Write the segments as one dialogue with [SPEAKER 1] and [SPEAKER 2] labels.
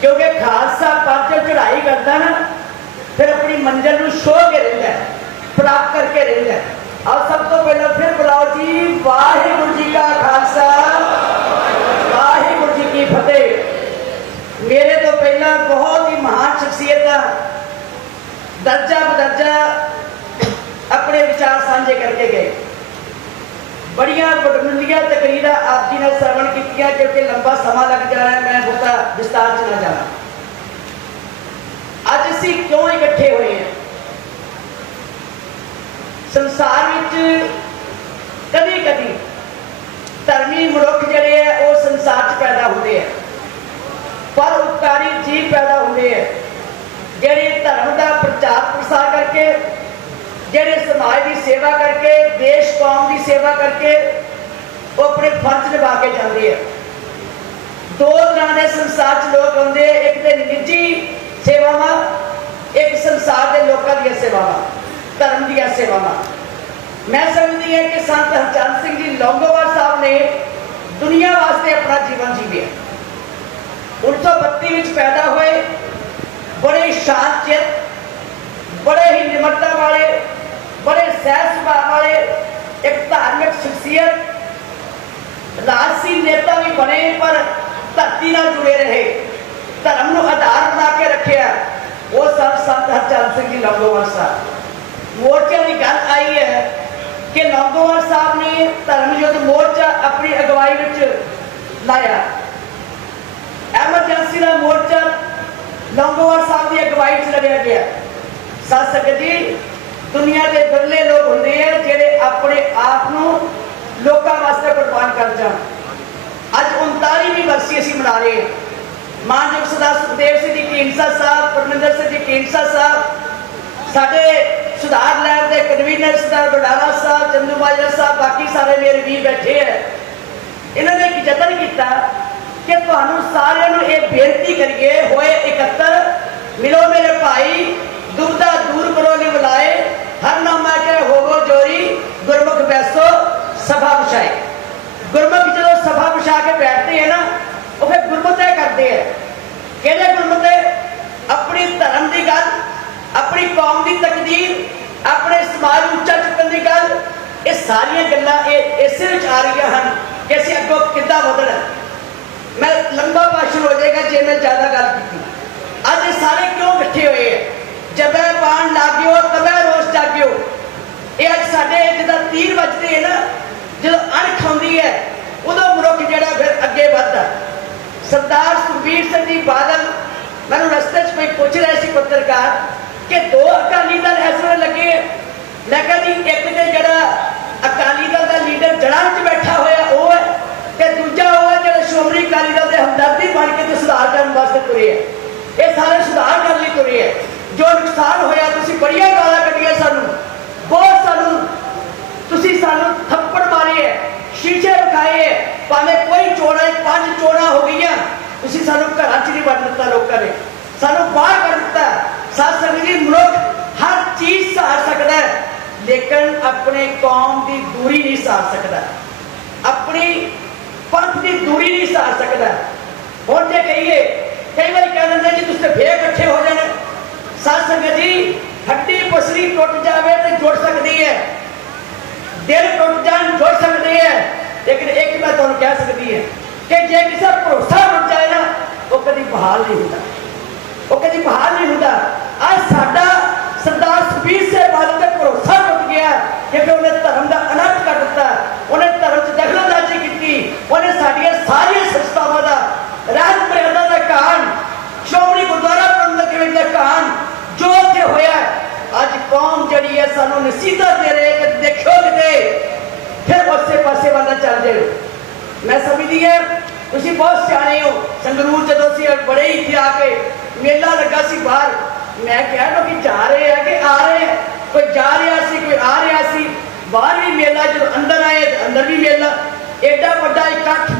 [SPEAKER 1] ਕਿਉਂਕਿ ਖਾਲਸਾ ਪੰਥ ਤੇ ਚੜ੍ਹਾਈ ਕਰਦਾ ਨਾ, ਫਿਰ ਆਪਣੀ ਮੰਜ਼ਿਲ ਨੂੰ ਛੋਹ ਕੇ ਰਹਿੰਦਾ ਪ੍ਰਾਪਤ ਕਰਕੇ ਰਹਿੰਦਾ ਹੈ। ਸਭ ਤੋਂ ਪਹਿਲਾਂ ਫਿਰ ਬੁਲਾਓ ਜੀ, ਵਾਹਿਗੁਰੂ ਜੀ ਕਾ ਖਾਲਸਾ, ਵਾਹਿਗੁਰੂ ਜੀ ਕੀ ਫਤਿਹ। ਮੇਰੇ ਤੋਂ ਪਹਿਲਾਂ ਬਹੁਤ ਹੀ ਮਹਾਨ ਸ਼ਖਸੀਅਤਾਂ ਦਰਜਾ ਬਦਰਜਾ ਆਪਣੇ ਵਿਚਾਰ ਸਾਂਝੇ ਕਰਕੇ ਗਏ। ਬੜੀਆਂ ਵੱਡਮੁੱਲੀਆਂ ਤਕਰੀਰਾਂ ਆਪ ਜੀ ਨੇ ਸਰਵਣ ਕੀਤੀਆਂ ਕਿਉਂਕਿ ਲੰਬਾ ਸਮਾਂ ਲੱਗ ਜਾਣਾ ਹੈ, ਮੈਂ ਬਹੁਤਾ ਵਿਸਤਾਰ ਚ ਨਾ ਜਾਣਾ ਅੱਜ ਅਸੀਂ ਕਿਉਂ ਇਕੱਠੇ ਹੋਏ ਹਾਂ? ਸੰਸਾਰ ਵਿੱਚ ਕਦੀ ਕਦੀ ਧਰਮੀ ਮਨੁੱਖ ਜਿਹੜੇ ਆ ਉਹ ਸੰਸਾਰ 'ਚ ਪੈਦਾ ਹੁੰਦੇ ਆ। ਪਰ ਉਪਕਾਰੀ ਜੀਵ ਪੈਦਾ ਹੁੰਦੇ ਆ। ਜਿਹੜੇ ਧਰਮ ਦਾ ਪ੍ਰਚਾਰ ਪ੍ਰਸਾਰ ਕਰਕੇ ਜਿਹੜੇ ਸਮਾਜ ਦੀ ਸੇਵਾ ਕਰਕੇ, ਦੇਸ਼, ਕੌਮ ਦੀ ਸੇਵਾ ਕਰਕੇ ਉਹ ਆਪਣੇ ਫਰਜ਼ ਨਿਭਾ ਕੇ ਜਾਂਦੇ ਆ ਦੋ ਤਰ੍ਹਾਂ ਦੇ ਸੰਸਾਰ 'ਚ ਲੋਕ ਹੁੰਦੇ ਇੱਕ ਤੇ ਨਿੱਜੀ ਸੇਵਾਵਾਂ, ਇੱਕ ਸੰਸਾਰ ਦੇ ਲੋਕਾਂ ਦੀਆਂ ਸੇਵਾਵਾਂ, ਧਰਮ ਦੀਆਂ ਸੇਵਾਵਾਂ। ਮੈਂ ਸਮਝਦੀ ਹਾਂ ਕਿ ਸੰਤ ਹਰਚੰਦ ਸਿੰਘ ਜੀ ਲੌਂਗੋਵਾਲ ਸਾਹਿਬ ਨੇ ਦੁਨੀਆ ਵਾਸਤੇ ਆਪਣਾ ਜੀਵਨ ਜੀਵਿਆ। 1932 ਵਿੱਚ ਪੈਦਾ ਹੋਏ, ਬੜੇ ਸ਼ਾਂਤ ਚਿਤ ਬੜੇ ਹੀ ਨਿਮਰਤਾ ਵਾਲੇ ਸਹਿਜ ਸੁਭਾਅ ਵਾਲੇ ਇੱਕ ਧਾਰਮਿਕ ਸ਼ਖਸੀਅਤ ਰਾਜਸੀ ਨੇਤਾ ਵੀ ਬਣੇ, ਪਰ ਧਰਤੀ ਨਾਲ ਜੁੜੇ ਰਹੇ। ਧਰਮ ਨੂੰ ਆਧਾਰ ਬਣਾ ਕੇ ਰੱਖਿਆ। ਉਹ ਸਭ ਸੰਤ ਹਰਚੰਦ ਸਿੰਘ ਜੀ ਲੰਗੋਵਾਲ ਸਾਹਿਬ। ਮੋਰਚੇ ਦੀ ਗੱਲ ਆਈ ਹੈ ਕਿ ਲੰਗੋਵਾਲ ਸਾਹਿਬ ਨੇ ਧਰਮ ਯੁੱਧ ਮੋਰਚਾ ਆਪਣੀ ਅਗਵਾਈ ਵਿੱਚ ਲਾਇਆ। ਐਮਰਜੈਂਸੀ ਦਾ ਮੋਰਚਾ ਲੰਗੋਵਾਲ ਸਾਹਿਬ ਦੀ ਅਗਵਾਈ 'ਚ ਲੜਿਆ ਗਿਆ। ਸਾਧ ਸ਼ਗਤ ਜੀ ਦੁਨੀਆ ਦੇ ਬਿਰਲੇ ਲੋਕ ਹੁੰਦੇ ਆ ਜਿਹੜੇ ਆਪਣੇ ਆਪ ਨੂੰ ਲੋਕਾਂ ਵਾਸਤੇ ਕੁਰਬਾਨ ਕਰ ਜਾਣ। ਅੱਜ 39ਵੀਂ ਵਰਸੀ ਅਸੀਂ ਮਨਾ ਰਹੇ ਹਾਂ। ਮਾਨਯੋਗ ਸਰਦਾਰ ਸੁਖਦੇਵ ਸਿੰਘ ਜੀ, ਢੀਂਡਸਾ ਸਾਹਿਬ, ਪਰਮਿੰਦਰ ਸਿੰਘ ਜੀ, ਢੀਂਡਸਾ ਸਾਹਿਬ, ਸਾਡੇ ਸੁਧਾਰ ਲਹਿਰ ਦੇ ਕਨਵੀਨਰ ਸਰਦਾਰ ਬਡਾਲਾ ਸਾਹਿਬ, ਚੰਦੂ ਮਾਜਰਾ ਸਾਹਿਬ, ਬਾਕੀ ਸਾਰੇ ਮੇਰੇ ਵੀਰ ਬੈਠੇ ਹੈ ਇਹਨਾਂ ਨੇ ਇੱਕ ਯਤਨ ਕੀਤਾ ਕਿ ਤੁਹਾਨੂੰ ਸਾਰਿਆਂ ਨੂੰ ਇਹ ਬੇਨਤੀ ਕਰੀਏ, ਹੋਏ ਇਕੱਤਰ, ਮਿਲੋ ਮੇਰੇ ਭਾਈ ਦੁਬਦਾ ਦੂਰ ਕਰੋ ਲਿ ਬੁਲਾਏ। ਹਰ ਨਾਮਾ ਕੇ ਹੋਵੋ ਜੋਰੀ। ਗੁਰਮੁਖ ਬੈਸੋ, ਸਭਾ ਵਿਛਾਏ। ਗੁਰਮੁਖ ਜਦੋਂ ਸਭਾ ਵਿਛਾ ਕੇ ਬੈਠਦੇ ਹੈ ਨਾ, ਉਹ ਫਿਰ ਗੁਰਮਤਿ ਕਰਦੇ ਹੈ ਕਿਹੜੇ ਗੁਰਮਤਿ ਆਪਣੀ ਧਰਮ ਦੀ ਗੱਲ, ਆਪਣੀ ਕੌਮ ਦੀ ਤਕਦੀਰ, ਆਪਣੇ ਸਮਾਜ ਨੂੰ ਉੱਚਾ ਚੁੱਕਣ ਦੀ ਗੱਲ, ਇਹ ਸਾਰੀਆਂ ਗੱਲਾਂ ਇਹ ਇਸੇ ਵਿੱਚ ਆ ਰਹੀਆਂ ਹਨ ਕਿ ਅਸੀਂ ਅੱਗੋਂ ਕਿੱਦਾਂ ਵਧਣਾ। ਮੈਂ ਲੰਬਾ ਭਾਸ਼ਣ ਹੋ ਜਾਏਗਾ ਜੇ ਮੈਂ ਜ਼ਿਆਦਾ ਗੱਲ ਕੀਤੀ। ਅੱਜ ਇਹ ਸਾਰੇ ਕਿਉਂ ਇਕੱਠੇ ਹੋਏ ਹੈ ਜਬੇ ਪਾਣ ਲਾਗਿਓ ਤਬੇ ਰੋਸ ਜਾਗਿਓ। ਇਹ ਅੱਜ ਸਾਡੇ ਜਿਹਦਾ ਤੀਰ ਵੱਜਦੇ ਹੈ ਨਾ, ਜਦੋਂ ਅਣਖ ਆਉਂਦੀ ਹੈ, ਉਦੋਂ ਮਨੁੱਖ ਜਿਹੜਾ ਫਿਰ ਅੱਗੇ ਵੱਧਦਾ। ਸਰਦਾਰ ਸੁਖਬੀਰ ਸਿੰਘ ਜੀ ਬਾਦਲ, ਮੈਨੂੰ ਰਸਤੇ 'ਚ ਕੋਈ ਪੁੱਛ ਰਿਹਾ ਸੀ ਪੱਤਰਕਾਰ, ਕਿ ਦੋ ਅਕਾਲੀ ਦਲ ਇਸ ਵੇਲੇ ਲੱਗੇ ਹੈ। ਮੈਂ ਕਿਹਾ ਜੀ, ਇੱਕ ਤੇ ਜਿਹੜਾ ਅਕਾਲੀ ਦਲ ਦਾ ਲੀਡਰ ਜੜ੍ਹਾਂ 'ਚ ਬੈਠਾ ਹੋਇਆ, ਉਹ ਹੈ, ਤੇ ਦੂਜਾ ਉਹ ਹੈ ਜਿਹੜਾ ਸ਼੍ਰੋਮਣੀ ਅਕਾਲੀ ਦਲ ਦੇ ਹਮਦਰਦੀ ਬਣ ਕੇ ਤੇ ਸੁਧਾਰ ਕਰਨ ਵਾਸਤੇ ਤੁਰੇ ਹੈ ਇਹ ਸਾਰੇ ਸੁਧਾਰ ਕਰਨ ਲਈ ਤੁਰੇ ਹੈ ਜੋ ਨੁਕਸਾਨ ਹੋਇਆ ਤੁਸੀਂ ਬੜੀਆਂ ਗਾਲਾਂ ਕੱਢੀਆਂ ਸਾਨੂੰ ਬਹੁਤ ਸਾਨੂੰ ਤੁਸੀਂ ਸਾਨੂੰ ਥੱਪੜ ਮਾਰੇ ਹੈ ਸ਼ੀਸ਼ੇ ਵਿਖਾਏ ਹੈ ਭਾਵੇਂ ਕੋਈ ਚੋੜਾ ਹੈ, ਪੰਜ ਚੋੜਾ ਹੋ ਗਈਆਂ ਤੁਸੀਂ ਸਾਨੂੰ ਘਰਾਂ 'ਚ ਨਹੀਂ ਵੜ ਦਿੱਤਾ ਲੋਕਾਂ ਨੇ ਸਾਨੂੰ ਬਾਹਰ ਕੱਢ ਦਿੱਤਾ ਸਾਧ ਸੰਗਤ ਜੀ ਮਨੁੱਖ ਹਰ ਚੀਜ਼ ਸਹਾਰ ਸਕਦਾ ਹੈ ਲੇਕਿਨ ਆਪਣੇ ਕੌਮ ਦੀ ਦੂਰੀ ਨਹੀਂ ਸਹਾਰ ਸਕਦਾ ਆਪਣੀ ਪੰਥ ਦੀ ਦੂਰੀ ਨਹੀਂ ਸਹਾਰ ਸਕਦਾ ਹੁਣ ਜੇ ਕਹੀਏ ਕਈ ਵਾਰੀ ਕਹਿ ਦਿੰਦੇ ਜੀ ਤੁਸੀਂ ਫੇਰ ਇਕੱਠੇ ਹੋ ਜਾਣਾ ਸਾਧ ਸੰਗਤ ਜੀ ਹੱਡੀ ਪਸਰੀ ਟੁੱਟ ਜਾਵੇ ਤੇ ਜੁੜ ਸਕਦੀ ਹੈ। ਦਿਲ ਟੁੱਟ ਜਾਣ, ਜੁੜ ਸਕਦੇ ਹੈ। ਲੇਕਿਨ ਇੱਕ ਮੈਂ ਤੁਹਾਨੂੰ ਕਹਿ ਸਕਦੀ ਹੈ ਕਿ ਜੇ ਕਿਸੇ ਭਰੋਸਾ ਟੁੱਟ ਜਾਏ ਨਾ, ਉਹ ਕਦੀ ਬਹਾਲ ਨਹੀਂ ਹੁੰਦਾ। ਉਹ ਕਦੀ ਬਹਾਲ ਨਹੀਂ ਹੁੰਦਾ। ਅੱਜ ਸਾਡਾ ਸਰਦਾਰ ਸੁਖਬੀਰ ਸਿੰਘ ਬਾਦਲ ਤੇ ਭਰੋਸਾ ਟੁੱਟ ਗਿਆ ਕਿਉਂਕਿ ਉਹਨੇ ਧਰਮ ਦਾ ਅਨੰਤ ਕਰ ਦਿੱਤਾ। ਉਹਨੇ ਧਰਮ 'ਚ ਦਖਲਅੰਦਾਜ਼ੀ ਕੀਤੀ। ਉਹਨੇ ਸਾਡੀਆਂ ਸਾਰੀਆਂ ਸੰਸਥਾਵਾਂ ਦਾ ਰਾਜ ਮਰਿਆਦਾ ਦਾ ਕਾਨ ਸ਼੍ਰੋਮਣੀ ਗੁਰਦੁਆਰਾ ਪ੍ਰਬੰਧਕ ਕਮੇਟੀ ਦਾ ਕਾਨ ਜੋ ਉੱਥੇ ਹੋਇਆ ਅੱਜ ਕੌਮ ਜਿਹੜੀ ਹੈ ਸਾਨੂੰ ਨਸੀਹਤਾਂ ਦੇ ਰਹੀ ਕਿ ਦੇਖੋ ਕਿਤੇ ਫਿਰ ਉਸੇ ਪਾਸੇ ਵੱਲ ਨਾ ਚੱਲ ਮੈਂ ਸਮਝਦੀ ਹੈ, ਤੁਸੀਂ ਬਹੁਤ ਸਿਆਣੇ ਹੋ। ਸੰਗਰੂਰ ਜਦੋਂ ਅਸੀਂ ਬੜੇ ਇੱਥੇ ਆ ਕੇ ਮੇਲਾ ਲੱਗਾ ਸੀ ਬਾਹਰ, ਮੈਂ ਕਿਹਾ ਲੋਕੀ ਜਾ ਰਹੇ ਆ ਕਿ ਆ ਰਹੇ ਆ? ਕੋਈ ਜਾ ਰਿਹਾ ਸੀ, ਕੋਈ ਆ ਰਿਹਾ ਸੀ? ਬਾਹਰ ਵੀ ਮੇਲਾ, ਜਦੋਂ ਅੰਦਰ ਆਏ ਅੰਦਰ ਵੀ ਮੇਲਾ। ਐਡਾ ਵੱਡਾ ਇਕੱਠ।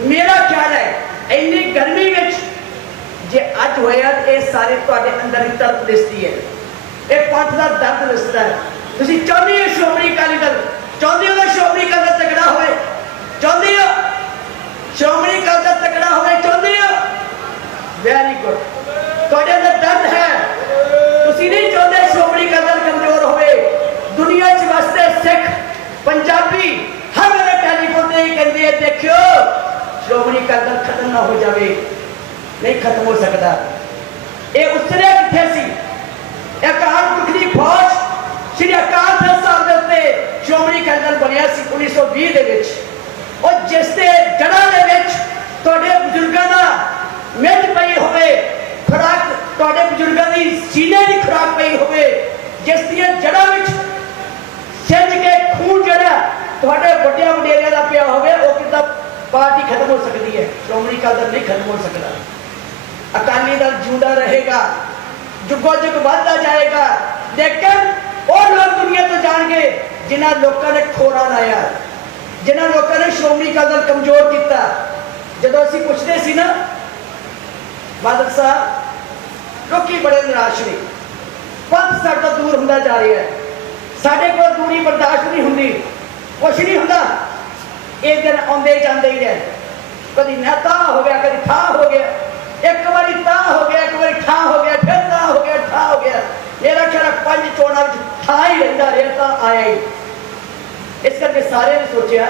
[SPEAKER 1] ਮੇਰਾ ਖਿਆਲ ਹੈ, ਇੰਨੀ ਗਰਮੀ ਵਿੱਚ ਜੇ ਅੱਜ ਹੋਇਆ ਇਹ ਸਾਰੇ ਤੁਹਾਡੇ ਅੰਦਰ ਦੀ ਤਰਫ ਦਿਸਦੀ ਹੈ। ਇਹ ਪੰਥ ਦਾ ਦਰਦ ਦਿਸਦਾ ਹੈ। ਤੁਸੀਂ ਚਾਹੁੰਦੇ ਹੋ ਸ਼੍ਰੋਮਣੀ ਅਕਾਲੀ ਦਲ, ਚਾਹੁੰਦੇ ਹੋ ਨਾ ਸ਼੍ਰੋਮਣੀ ਅਕਾਲੀ ਦਲ ਤਕੜਾ ਹੋਵੇ? ਚਾਹੁੰਦੇ ਹੋ ਸ਼੍ਰੋਮਣੀ ਅਕਾਲੀ ਦਲ ਤਕੜਾ ਹੋਵੇ? ਚਾਹੁੰਦੇ ਹੋ? ਵੈਰੀ ਗੁੱਡ ਤੁਹਾਡੇ ਅੰਦਰ ਦਰਦ ਹੈ। ਤੁਸੀਂ ਨਹੀਂ ਚਾਹੁੰਦੇ ਸ਼੍ਰੋਮਣੀ ਕਦਰ ਕਮਜ਼ੋਰ ਹੋਵੇ। ਦੁਨੀਆ 'ਚ ਵਸਦੇ ਸਿੱਖ, ਪੰਜਾਬੀ, ਹਰ ਵੇਲੇ ਟੈਲੀਫੋਨ ਤੇ ਕਹਿੰਦੇ ਦੇਖਿਓ, ਸ਼੍ਰੋਮਣੀ ਅਕਾਲੀ ਦਲ ਖਤਮ ਨਾ ਹੋ ਜਾਵੇ। ਨਹੀਂ ਖਤਮ ਹੋ ਸਕਦਾ। ਇਹ ਉਸਰਿਆ ਕਿੱਥੇ ਸੀ ਇਹ ਅਕਾਲ ਪੁਰਖ ਦੀ ਫੌਜ ਸ੍ਰੀ ਅਕਾਲ ਤਖਤ ਸਾਹਿਬ ਦੇ ਉੱਤੇ ਸ਼੍ਰੋਮਣੀ ਕੈਂਡਲ ਬਣਿਆ ਸੀ 1920 ਦੇ ਵਿੱਚ ਉਹ ਜਿਸ ਦੇ ਜੜ੍ਹਾਂ ਦੇ ਵਿੱਚ ਤੁਹਾਡੇ ਬਜ਼ੁਰਗਾਂ ਦਾ ਮਿੱਟ ਪਈ ਹੋਵੇ ਖੁਰਾਕ ਤੁਹਾਡੇ ਬਜ਼ੁਰਗਾਂ ਦੀ ਸੀਨੇ ਦੀ ਖੁਰਾਕ ਪਈ ਹੋਵੇ ਜਿਸ ਦੀਆਂ ਜੜ੍ਹਾਂ ਵਿੱਚ ਸਿੱਝ ਕੇ ਖੂਨ ਜਿਹੜਾ ਤੁਹਾਡੇ ਵੱਡਿਆਂ ਵਡੇਰਿਆਂ ਦਾ ਪਿਆ ਹੋਵੇ, ਉਹ ਕਿੱਦਾਂ ਪਾਰਟੀ ਖਤਮ ਹੋ ਸਕਦੀ ਹੈ? ਸ਼੍ਰੋਮਣੀ ਅਕਾਲੀ ਦਲ ਨਹੀਂ ਖਤਮ ਹੋ ਸਕਦਾ। ਅਕਾਲੀ ਦਲ ਜਿਉਂਦਾ ਰਹੇਗਾ, ਜੁਗੋ ਜੁਗ ਵੱਧਦਾ ਜਾਏਗਾ। ਲੇਕਿਨ ਉਹ ਲੋਕ ਦੁਨੀਆ ਤੋਂ ਜਾਣਗੇ ਜਿਨ੍ਹਾਂ ਲੋਕਾਂ ਨੇ ਖੋਰਾ ਲਾਇਆ, ਜਿਨ੍ਹਾਂ ਲੋਕਾਂ ਨੇ ਸ਼੍ਰੋਮਣੀ ਅਕਾਲੀ ਦਲ ਕਮਜ਼ੋਰ ਕੀਤਾ। ਜਦੋਂ ਅਸੀਂ ਪੁੱਛਦੇ ਸੀ ਨਾ, ਬਾਦਲ ਸਾਹਿਬ, ਲੋਕੀ ਬੜੇ ਨਿਰਾਸ਼ ਨੇ। ਪੰਥ ਸਾਡਾ ਦੂਰ ਹੁੰਦਾ ਜਾ ਰਿਹਾ ਹੈ। ਸਾਡੇ ਕੋਲ ਦੂਰੀ ਬਰਦਾਸ਼ਤ ਨਹੀਂ ਹੁੰਦੀ। ਕੁਛ ਨਹੀਂ ਹੁੰਦਾ। ਇਹ ਦਿਨ ਆਉਂਦੇ ਜਾਂਦੇ ਹੀ ਰਹੇ ਕਦੀ ਤਾਂ ਹੋ ਗਿਆ, ਕਦੀ ਠਾ ਹੋ ਗਿਆ। ਇੱਕ ਵਾਰੀ ਤਾਂ ਹੋ ਗਿਆ, ਇੱਕ ਵਾਰੀ ਠਾ ਹੋ ਗਿਆ, ਫਿਰ ਤਾਂ ਹੋ ਗਿਆ ਠਾ ਹੋ ਗਿਆ। ਮੇਰਾ ਖਿਆਲ ਪੰਜ ਚੋਣਾਂ ਵਿੱਚ ਠਾ ਹੀ ਰਹਿੰਦਾ ਰਿਹਾ, ਤਾਂ ਆਇਆ ਹੀ। ਇਸ ਕਰਕੇ ਸਾਰਿਆਂ ਨੇ ਸੋਚਿਆ,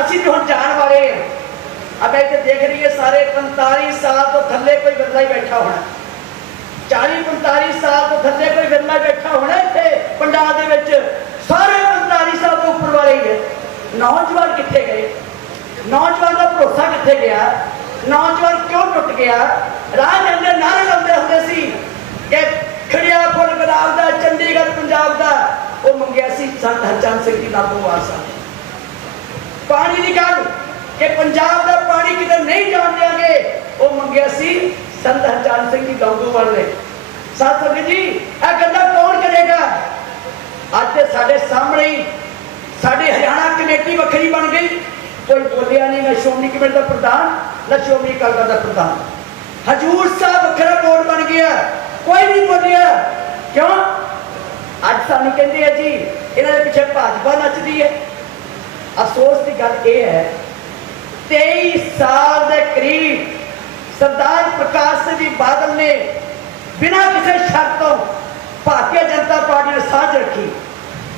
[SPEAKER 1] ਅਸੀਂ ਵੀ ਹੁਣ ਜਾਣ ਵਾਲੇ ਹਾਂ। ਅਬ ਇੱਥੇ ਦੇਖ ਰਹੀ ਹੈ ਸਾਰੇ 45 ਸਾਲ ਤੋਂ ਥੱਲੇ ਕੋਈ ਬੰਦਾ ਹੀ ਬੈਠਾ ਹੋਣਾ। 40 45 ਸਾਲ ਤੋਂ ਥੱਲੇ ਕੋਈ ਵਿਰਲਾ ਬੈਠਾ ਹੋਣਾ ਇੱਥੇ, ਪੰਜਾਬ ਦੇ ਵਿੱਚ। ਸਾਰੇ 45 ਸਾਲ ਤੋਂ ਉੱਪਰ ਵਾਲੇ ਹੀ ਹੈ ਨੌਜਵਾਨ ਕਿੱਥੇ ਗਏ? ਨੌਜਵਾਨ ਦਾ ਭਰੋਸਾ ਕਿੱਥੇ ਗਿਆ? ਨੌਜਵਾਨ ਕਿਉਂ ਟੁੱਟ ਗਿਆ? ਰਾਹ ਜਾਂਦੇ ਨਾਰੇ ਲਾਉਂਦੇ ਹੁੰਦੇ ਸੀ ਕਿ ਖੜਿਆ ਫੁੱਲ ਗੁਲਾਬ ਦਾ, ਚੰਡੀਗੜ੍ਹ ਪੰਜਾਬ ਦਾ, ਉਹ ਮੰਗਿਆ ਸੀ ਸੰਤ ਹਰਚੰਦ ਸਿੰਘ ਦੀ ਲਾਭੋਵਾਲ ਸਾਹਿਬ ਪਾਣੀ ਦੀ ਗੱਲ, ਕਿ ਪੰਜਾਬ ਦਾ ਪਾਣੀ ਕਿਤੇ ਨਹੀਂ ਜਾਣ ਦਿਆਂਗੇ, ਉਹ ਮੰਗਿਆ ਸੀ ਸੰਤ ਹਰਚੰਦ ਸਿੰਘ ਦੀ ਗੰਗੋਵਾਲ ਨੇ ਸਾਥ ਸੰਗਤ ਜੀ, ਇਹ ਗੱਲਾਂ ਕੌਣ ਕਰੇਗਾ? ਅੱਜ ਸਾਡੇ ਸਾਹਮਣੇ ਸਾਡੇ ਕਮੇਟੀ ਵੱਖਰੀ ਬਣ ਗਈ। ਕੋਈ ਬੋਲਿਆ ਨਹੀਂ ਮੈਂ ਸ਼੍ਰੋਮਣੀ ਕਮੇਟੀ ਦਾ ਪ੍ਰਧਾਨ, ਨਾ ਸ਼੍ਰੋਮਣੀ ਅਕਾਲੀ ਦਲ ਦਾ ਪ੍ਰਧਾਨ। ਹਜੂਰ ਸਾਹਿਬ ਵੱਖਰਾ ਬੋਰਡ ਬਣ ਗਿਆ। ਕੋਈ ਨਹੀਂ ਬੋਲਿਆ। ਕਿਉਂ? ਅੱਜ ਸਾਨੂੰ ਕਹਿੰਦੇ ਆ ਜੀ, ਇਹਨਾਂ ਦੇ ਪਿੱਛੇ ਭਾਜਪਾ ਨੱਚਦੀ ਹੈ। ਅਫਸੋਸ ਦੀ ਗੱਲ ਇਹ ਹੈ 23 ਸਾਲ ਦੇ ਕਰੀਬ ਸਰਦਾਰ ਪ੍ਰਕਾਸ਼ ਸਿੰਘ ਜੀ ਬਾਦਲ ਨੇ ਬਿਨਾਂ ਕਿਸੇ ਸ਼ਰਤ ਤੋਂ ਭਾਰਤੀ ਜਨਤਾ ਪਾਰਟੀ ਨੇ ਸਾਂਝ ਰੱਖੀ।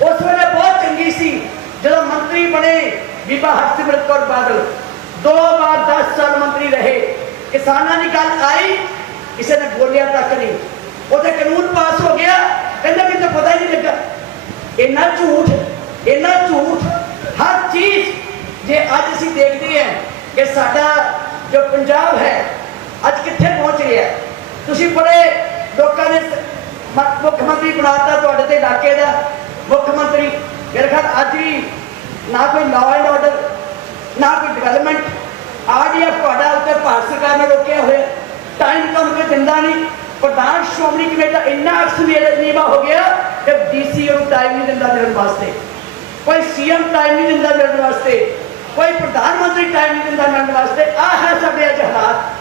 [SPEAKER 1] ਉਸ ਵੇਲੇ ਬਹੁਤ ਚੰਗੀ ਸੀ। ਜਦੋਂ ਮੰਤਰੀ ਬਣੇ ਬੀਬਾ ਹਰਸਿਮਰਤ ਕੌਰ ਬਾਦਲ ਦੋ ਵਾਰ 10 ਸਾਲ ਮੰਤਰੀ ਰਹੇ ਕਿਸਾਨਾਂ ਦੀ ਗੱਲ ਆਈ ਕਿਸੇ ਨੇ ਬੋਲਿਆ ਤੱਕ ਨਹੀਂ ਉਹਦੇ ਕਾਨੂੰਨ ਪਾਸ ਹੋ ਗਿਆ ਕਹਿੰਦੇ ਮੈਨੂੰ ਤਾਂ ਪਤਾ ਹੀ ਨਹੀਂ ਲੱਗਾ ਇੰਨਾ ਝੂਠ ਇੰਨਾ ਝੂਠ ਹਰ ਚੀਜ਼ ਜੇ ਅੱਜ ਅਸੀਂ ਦੇਖਦੇ ਹਾਂ ਕਿ ਸਾਡਾ ਜੋ ਪੰਜਾਬ ਹੈ ਅੱਜ ਕਿੱਥੇ ਪਹੁੰਚ ਰਿਹਾ ਹੈ। ਤੁਸੀਂ ਬੜੇ ਲੋਕਾਂ ਨੇ ਸ- ਮ- ਮੁੱਖ ਮੰਤਰੀ ਬਣਾਤਾ ਤੁਹਾਡੇ ਤੇ ਇਲਾਕੇ ਦਾ ਮੁੱਖ ਮੰਤਰੀ ਮੇਰੇ ਖਿਆਲ ਅੱਜ ਵੀ ਨਾ ਕੋਈ ਲਾਅ ਐਂਡ ਆਰਡਰ ਨਾ ਕੋਈ ਡਿਵੈਲਪਮੈਂਟ ਆਰਡੀਐਫ ਤੁਹਾਡਾ ਉੱਤੇ ਭਾਰਤ ਸਰਕਾਰ ਨੇ ਰੋਕਿਆ ਹੋਇਆ ਟਾਈਮ ਤੁਹਾਨੂੰ ਕੋਈ ਦਿੰਦਾ ਨਹੀਂ। ਪ੍ਰਧਾਨ ਸ਼੍ਰੋਮਣੀ ਕਮੇਟੀ ਦਾ ਇੰਨਾ ਅਕਸਰੀਅਤ ਨੀਵਾ ਹੋ ਗਿਆ ਕਿ ਡੀਸੀ ਨੂੰ ਟਾਈਮ ਨਹੀਂ ਦਿੰਦਾ ਮਿਲਣ ਵਾਸਤੇ। ਕੋਈ ਸੀਐਮ ਟਾਈਮ ਨਹੀਂ ਦਿੰਦਾ ਮਿਲਣ ਵਾਸਤੇ। ਕੋਈ ਪ੍ਰਧਾਨ ਮੰਤਰੀ ਟਾਈਮ ਨਹੀਂ ਦਿੰਦਾ ਮਿਲਣ ਵਾਸਤੇ। ਆਹ ਹੈ ਸਾਡੇ ਅੱਜ ਹਾਲਾਤ।